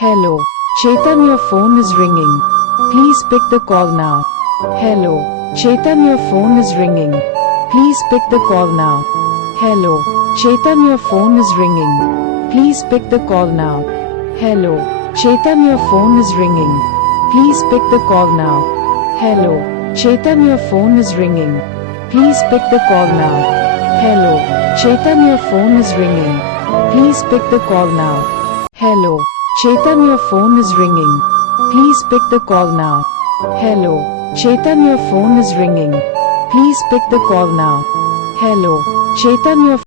Hello. Chetan, your phone is ringing. Please pick the call now. Hello. Chetan, your phone is ringing. Please pick the call now. Hello. Chetan, your phone is ringing. Please pick the call now. Hello. Chetan, your phone is ringing. Please pick the call now. Hello. Chetan, your phone is ringing. Please pick the call now. Hello. Chetan, your phone is ringing. Please pick the call now. Hello. Chetan, your phone is ringing. Please pick the call now. Hello. Chetan, your phone is ringing. Please pick the call now. Hello. Chetan, your